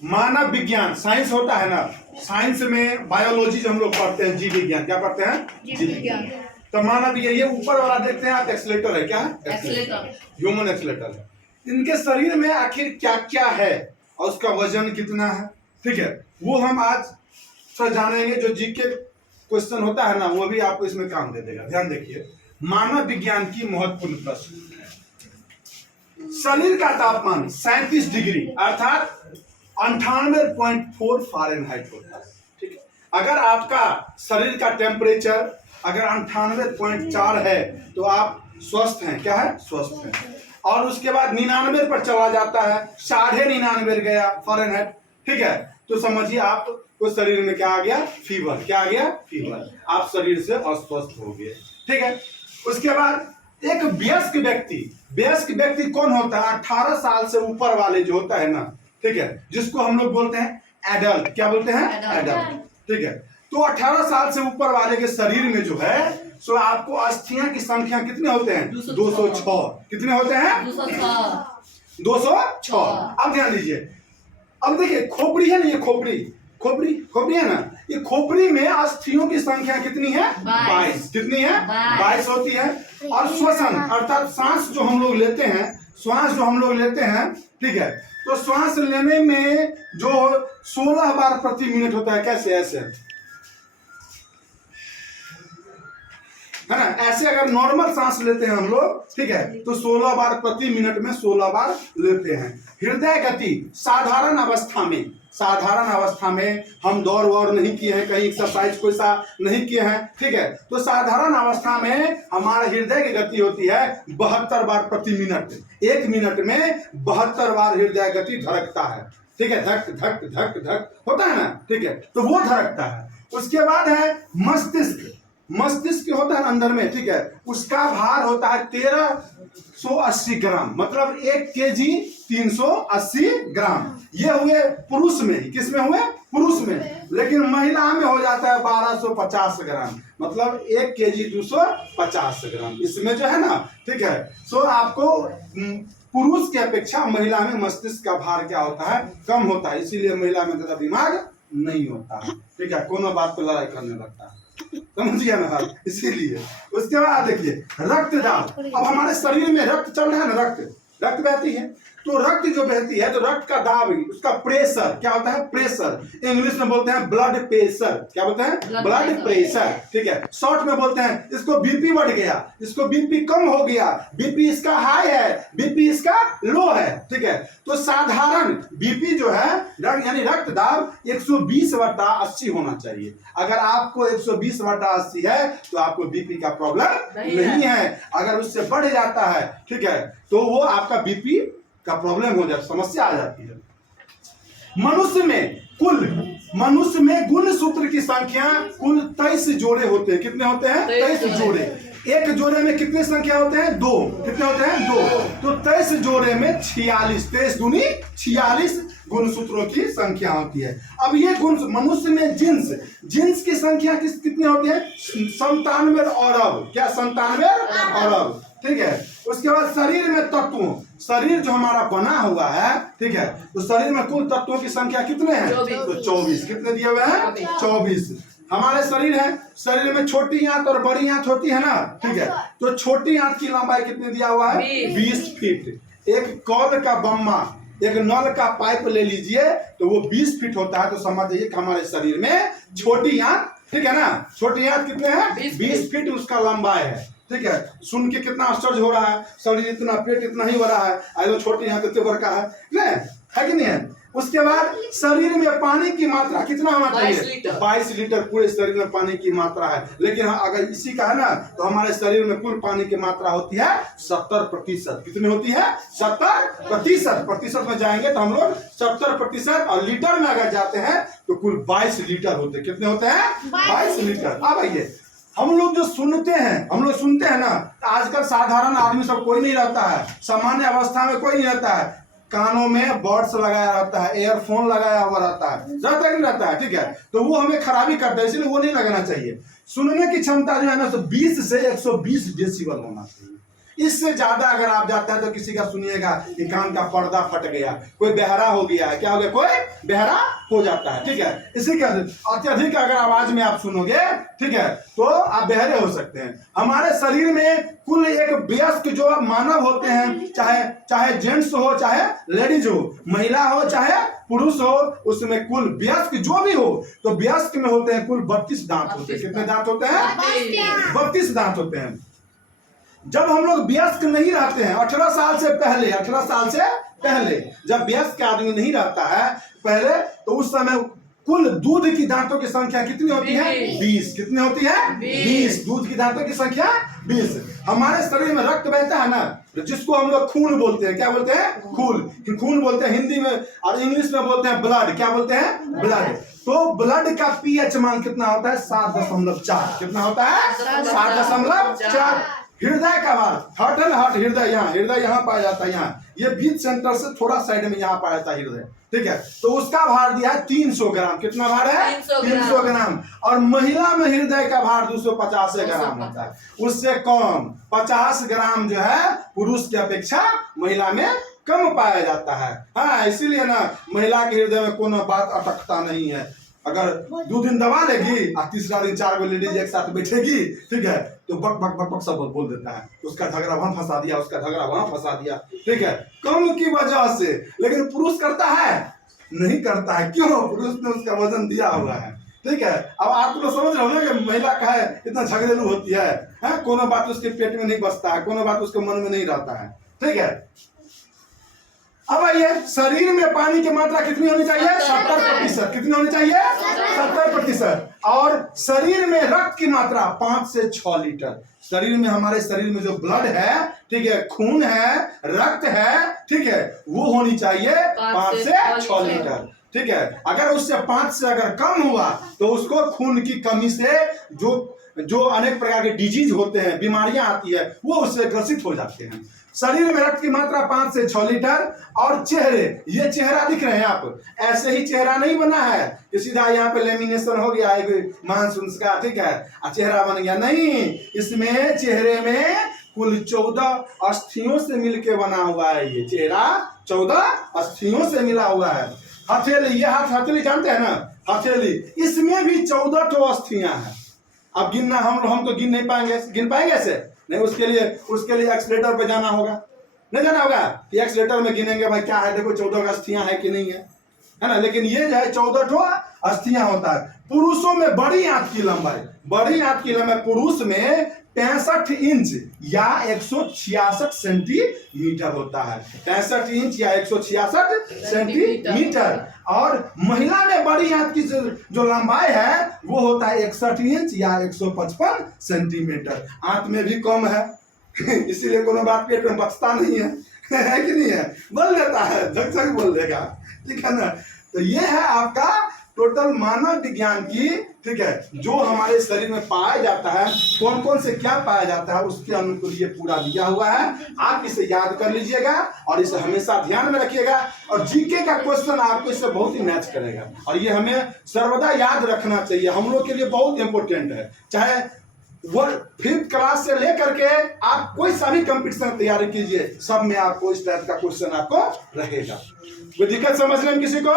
मानव विज्ञान साइंस होता है ना, साइंस में बायोलॉजी जो हम लोग पढ़ते हैं, जीव विज्ञान, क्या पढ़ते हैं? जीव विज्ञान। तो मानव विज्ञान, ये ऊपर वाला देखते हैं आप, एक्सीलेटर है, क्या है? एक्सीलेटर, ह्यूमन एक्सीलेटर है। इनके शरीर में आखिर क्या क्या है और उसका वजन कितना है, ठीक है, वो हम आज थोड़ा जानेंगे। जो जीके क्वेश्चन होता है ना, वो भी आपको इसमें काम दे देगा। ध्यान देखिए, मानव विज्ञान की महत्वपूर्ण प्रश्न। शरीर का तापमान 37 डिग्री अर्थात 98.4 फ़ारेनहाइट होता है, ठीक है। अगर आपका शरीर का टेम्परेचर अगर 98.4 है तो आप स्वस्थ हैं, क्या है? स्वस्थ हैं। और उसके बाद 99 पर चला जाता है, 99.5 गया फ़ारेनहाइट, ठीक है, तो समझिए आप तो शरीर में क्या आ गया? फीवर। क्या आ गया? फीवर। आप शरीर से अस्वस्थ हो गए, ठीक है। उसके बाद एक वयस्क व्यक्ति कौन होता है? 18 साल से ऊपर वाले जो होता है ना, ठीक है, जिसको हम लोग बोलते हैं एडल्ट। क्या बोलते हैं? एडल्ट, ठीक है। तो 18 साल से ऊपर वाले के शरीर में जो है सो आपको अस्थियां की संख्या कितने होते हैं? 206। कितने होते हैं? 206। अब ध्यान दीजिए, अब देखिए खोपड़ी है ना, ये खोपड़ी है ना, ये खोपड़ी में अस्थियों की संख्या कितनी है? 22। कितनी है? 22 होती है। और श्वसन अर्थात सांस जो हम लोग लेते हैं, ठीक है, तो श्वास लेने में जो 16 बार प्रति मिनट होता है, कैसे? ऐसे है ना, ऐसे अगर नॉर्मल सांस लेते हैं हम लोग, ठीक है, तो 16 बार प्रति मिनट में 16 बार लेते हैं। हृदय गति साधारण अवस्था में हम दौड़ वौड़ नहीं किए हैं, कहीं एक्सरसाइज कोई सा नहीं किए हैं, ठीक है, तो साधारण अवस्था में हमारे हृदय की गति होती है 72 बार प्रति मिनट। 1 मिनट में 72 बार हृदय गति धड़कता है, ठीक है, धक धक धक धक होता है ना, ठीक है, तो वो धड़कता है। उसके बाद है मस्तिष्क होता है अंदर में, ठीक है, उसका भार होता है 1380 ग्राम, मतलब 1 केजी 380 ग्राम। ये हुए पुरुष में, किस में हुए? पुरुष में। लेकिन महिला में हो जाता है 1250 ग्राम, मतलब 1 केजी 250 ग्राम। इसमें जो है ना, ठीक है, सो आपको पुरुष की अपेक्षा महिला में मस्तिष्क का भार क्या होता है? कम होता है, इसीलिए महिला में ज्यादा दिमाग नहीं होता है, ठीक है, कोनो बात पे लड़ाई करने लगता है, समझिए ना, इसीलिए। उसके बाद देखिए रक्तदाब। अब हमारे शरीर में रक्त चल रहा है ना, रक्त बहती है, तो रक्त जो बहती है तो रक्त का दाब, उसका प्रेशर क्या होता है? प्रेशर। इंग्लिश में बोलते हैं ब्लड प्रेशर। क्या बोलते हैं? ब्लड प्रेशर, ठीक है। शॉर्ट में बोलते हैं इसको बीपी बढ़ गया, इसको बीपी कम हो गया, बीपी इसका हाई है, बीपी इसका लो है, ठीक है। तो साधारण बीपी जो है यानी रक्त दाब 120/80 होना चाहिए। अगर आपको 120/80 है तो आपको बीपी का प्रॉब्लम नहीं है। अगर उससे बढ़ जाता है, ठीक है, तो वो आपका बीपी का प्रॉब्लम हो जाता, समस्या आ जाती है। मनुष्य में गुणसूत्र की संख्या कुल 23 जोड़े होते हैं। कितने होते हैं? 23 जोड़े। एक जोड़े में कितने संख्या होते हैं? 2। कितने होते हैं? 2। तो 23 जोड़े में 46, 23 दूनी 46 गुणसूत्रों की संख्या होती है। अब ये गुण मनुष्य में जिन्स की संख्या कितनी होती है? 97 अरब। क्या? 97 अरब, ठीक है। उसके बाद शरीर में तत्वों, शरीर जो हमारा बना हुआ है, ठीक है, तो शरीर में कुल तत्वों की संख्या कितने हैं? तो 24। कितने दिए हुए हैं? 24 हमारे शरीर है। शरीर में छोटी आंत और बड़ी आंत होती है ना, ठीक है, तो छोटी आंत की लंबाई कितने दिया हुआ है? 20 फीट। एक कॉल का बम्मा, एक नल का पाइप ले लीजिए तो वो 20 फीट होता है। तो समझ जाइए कि हमारे शरीर में छोटी आंत, ठीक है ना, छोटी आंत कितने हैं? 20 फीट उसका लंबाई है, ठीक है। सुन के कितना आश्चर्य हो रहा है, शरीर इतना, पेट इतना ही बड़ा है, अरे छोटी यहाँ कितने बड़ा है कि नहीं है। उसके बाद शरीर में पानी की मात्रा कितना होना चाहिए? 22 लीटर पूरे शरीर में पानी की मात्रा है। लेकिन अगर इसी का है ना, तो हमारे शरीर में कुल पानी की मात्रा होती है 70%। कितनी होती है? 70%। प्रतिशत में जाएंगे तो हम लोग 70%, और लीटर में अगर जाते हैं तो कुल 22 लीटर होते हैं। कितने होते हैं? 22 लीटर। अब आइए, हम लोग जो सुनते हैं ना, आजकल साधारण आदमी सब कोई नहीं रहता है, सामान्य अवस्था में कोई नहीं रहता है, कानों में बड्स लगाया रहता है, एयरफोन लगाया हुआ रहता है, रहता है, ठीक है, तो वो हमें खराबी करता है, इसलिए वो नहीं लगाना चाहिए। सुनने की क्षमता जो है ना, तो 20 से 120 डेसिबल होना चाहिए। इससे ज्यादा अगर आप जाते हैं तो किसी का सुनिएगा कि कान का पर्दा फट गया, कोई बहरा हो गया है, क्या हो गया, कोई बहरा हो जाता है, ठीक है। इसी का अत्यधिक अगर आवाज में आप सुनोगे, ठीक है, तो आप बहरे हो सकते हैं। हमारे शरीर में कुल एक वयस्क जो मानव होते हैं, चाहे जेंट्स हो चाहे लेडीज हो, महिला हो चाहे पुरुष हो, उसमें कुल वयस्क जो भी हो, तो वयस्क में होते हैं कुल 32 दांत होते हैं। कितने दांत होते हैं? 32 दांत होते हैं। जब हम लोग वयस्क नहीं रहते हैं, 18 साल से पहले जब वयस्क आदमी नहीं रहता है पहले, तो उस समय कुल दूध की दांतों की संख्या कितनी होती है? 20। कितनी होती है? 20। दूध की दांतों की संख्या 20। हमारे शरीर में रक्त बहता है ना, जिसको हम लोग खून बोलते हैं। क्या बोलते हैं? खून बोलते हैं हिंदी में, और इंग्लिश में बोलते हैं ब्लड। क्या बोलते हैं? ब्लड। तो ब्लड का पीएच मान कितना होता है? 7.4। कितना होता है? 7.4। हृदय का भार, हार्ट एंड हार्ट, हृदय यहाँ पाया जाता है, यहाँ ये बीच सेंटर से थोड़ा साइड में यहाँ पाया जाता है हृदय, ठीक है। तो उसका भार दिया है 300 ग्राम। कितना भार है? 300 ग्राम। और महिला में हृदय का भार 250 ग्राम होता है, उससे कम 50 ग्राम जो है पुरुष की अपेक्षा महिला में कम पाया जाता है। हाँ, इसीलिए ना महिला के हृदय में कोनो बात अटकता नहीं है। अगर 2 दिन दबा लेगी और तीसरा दिन 4 गो लेडीज एक साथ बैठेगी, ठीक है, तो बक बक बक बक सब बोल देता है, उसका झगड़ा वहां फंसा दिया, उसका झगड़ा वहां फंसा दिया, ठीक है, कम की वजह से। लेकिन पुरुष करता है? नहीं करता है। क्यों? पुरुष ने उसका वजन दिया हुआ है, ठीक है। अब आप लोग समझ रहे हो ना कि महिला का है इतना झगड़ेलू होती है, कोनो बात उसके पेट में नहीं बसता है, कोनो बात उसके मन में नहीं रहता है, ठीक है। अब आइए, शरीर में पानी की मात्रा कितनी होनी चाहिए? 70%। कितनी होनी चाहिए? 70%। और शरीर में रक्त की मात्रा 5 से 6 लीटर। शरीर में, हमारे शरीर में जो ब्लड है, ठीक है, खून है, रक्त है, ठीक है, वो होनी चाहिए 5 से 6 लीटर, ठीक है। अगर उससे 5 से अगर कम हुआ तो उसको खून की कमी से जो अनेक प्रकार के डिजीज होते हैं, बीमारियां आती है, वो उससे ग्रसित हो जाते हैं। शरीर में रक्त की मात्रा 5 से 6 लीटर। और चेहरे, ये चेहरा दिख रहे हैं आप, ऐसे ही चेहरा नहीं बना है कि सीधा यहाँ पे लेमिनेशन हो गया मांस का, ठीक है, चेहरा बन गया, नहीं। इसमें चेहरे में कुल 14 अस्थियों से मिलके बना हुआ है। ये चेहरा 14 अस्थियों से मिला हुआ है। हथेली, ये हथेली जानते हैं ना, हथेली, इसमें भी 14 ठो अस्थियां हैं। अब गिनना हम तो गिन नहीं पाएंगे, गिन पाएंगे ऐसे नहीं। उसके लिए एक्सलेटर पे जाना होगा, नहीं जाना होगा कि एक्सलेटर में गिनेंगे भाई क्या है, देखो 14 अस्थियां है कि नहीं है ना। लेकिन ये जो है 14 ठो अस्थियां होता है। पुरुषों में बड़ी आंत की लंबाई पुरुष में 65 इंच या 166 सेंटीमीटर होता है। 65 इंच या 166 सेंटीमीटर। और महिला में बड़ी आंत की जो लंबाई है वो होता है 61 इंच या 155 सेंटीमीटर। आंत में भी कम है इसीलिए कोनो बात पेट में बचता नहीं है कि नहीं है, बोल देता है, झक झक बोल देगा, ठीक है ना। तो ये है आपका टोटल मानव विज्ञान की, ठीक है, जो हमारे शरीर में पाया जाता है, कौन कौन से क्या पाया जाता है, उसके अनुकूल ये पूरा दिया हुआ है। आप इसे याद कर लीजिएगा और इसे हमेशा ध्यान में रखिएगा। और जीके का क्वेश्चन आपको इससे बहुत ही मैच करेगा, और ये हमें सर्वदा याद रखना चाहिए, हम लोग के लिए बहुत इंपॉर्टेंट है। चाहे वो 5th क्लास से लेकर के आप कोई सा भी कंपटीशन तैयारी कीजिए, सब में आपको इस टाइप का क्वेश्चन आपको रहेगा। कोई दिक्कत समझने में किसी को?